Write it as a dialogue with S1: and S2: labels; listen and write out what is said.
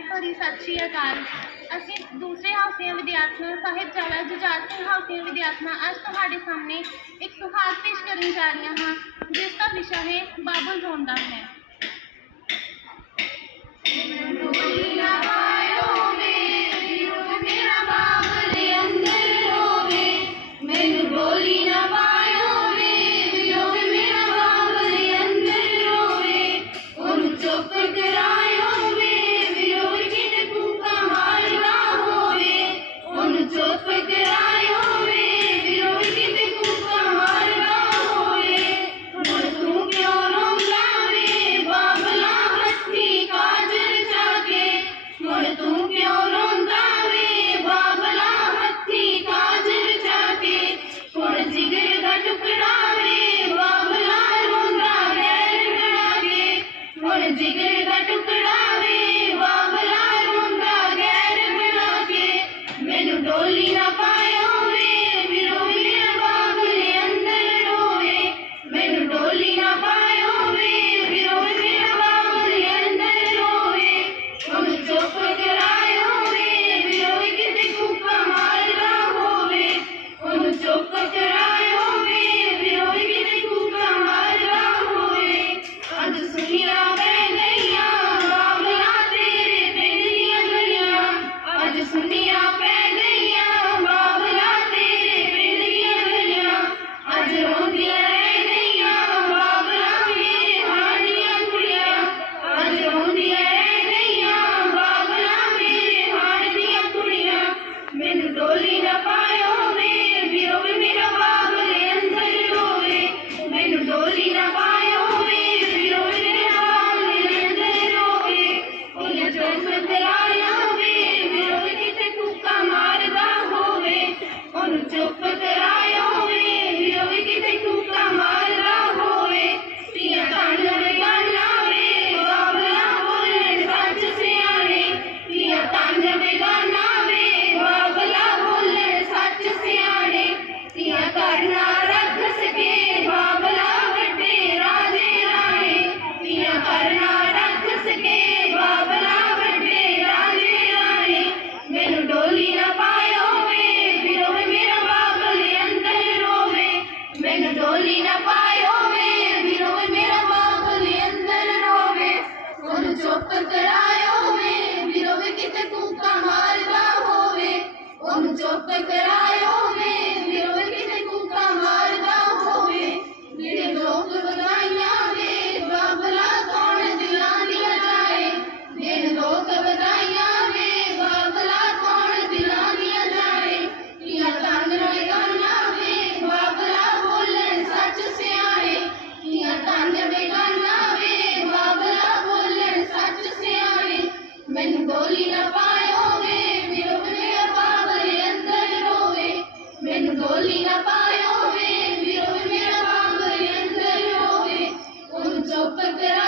S1: ਭਰੀ ਸਤਿ ਸ਼੍ਰੀ ਅਕਾਲ ਅਸੀਂ ਦੂਸਰੇ ਹਾਊਸ ਦੀਆਂ ਵਿਦਿਆਰਥਣਾਂ ਸਾਹਿਬਜ਼ਾਦਾ ਜੁਝਾਰ ਸਿੰਘ ਹਾਊਸ ਦੀਆਂ ਵਿਦਿਆਰਥਣਾਂ ਅੱਜ ਤੁਹਾਡੇ ਸਾਹਮਣੇ ਇੱਕ ਸੁਹਾਗ ਪੇਸ਼ ਕਰਨ ਜਾ ਰਹੀਆਂ ਹਾਂ ਜਿਸ ਦਾ ਵਿਸ਼ਾ ਹੈ ਬਾਬਲ ਰੋਂਦਾ ਹੈ
S2: ਜਿਗਰ ਦਾ ਟੁਕੜਾ ਵੇ ਬਾਬਲਾ ਰੋਂਦਾ ਗੈਰ ਬਣਾ ਕੇ। ਮੈਨੂੰ ਡੋਲੀ ਨਾ ਦੁਪਤ